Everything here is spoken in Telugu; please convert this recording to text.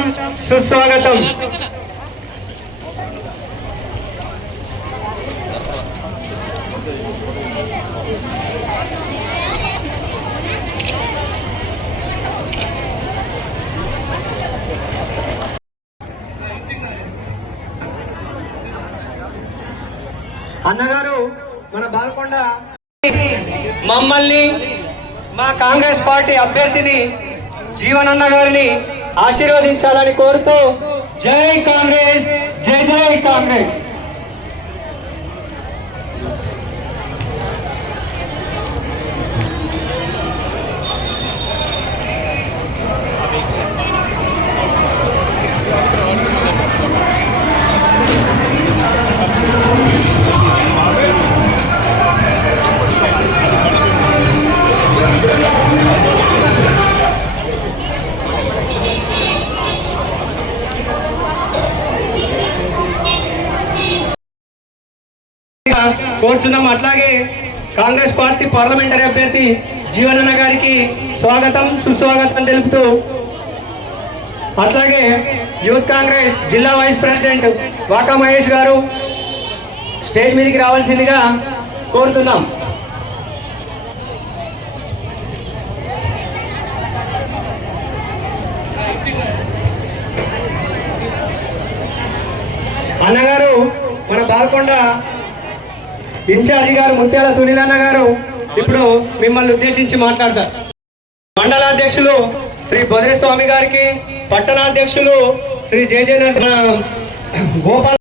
స్వాగతం సుస్వాగతం. అన్నగారు మన బాల్కొండ మమ్మల్ని మా కాంగ్రెస్ పార్టీ అభ్యర్థిని జీవనన్న గారిని ఆశీర్వదించాలని కోరుతూ జై కాంగ్రెస్ జై జై కాంగ్రెస్. కోరుచున్నాం. అట్లాగే కాంగ్రెస్ పార్టీ పార్లమెంటరీ అభ్యర్థి జీవనన్న గారికి స్వాగతం సుస్వాగతం తెలుపుతూ అట్లాగే యూత్ కాంగ్రెస్ జిల్లా వైస్ ప్రెసిడెంట్ వాకా మహేష్ గారు స్టేజ్ మీదకి రావాల్సిందిగా కోరుతున్నాం. అన్నగారు మన బాల్కొండ ఇన్ఛార్జి గారు ముత్యాల సునీలన్న గారు ఇప్పుడు మిమ్మల్ని ఉద్దేశించి మాట్లాడతారు. మండలాధ్యక్షులు శ్రీ భద్రస్వామి గారికి పట్టణాధ్యక్షులు శ్రీ జే జే నరసింహ గోపాల్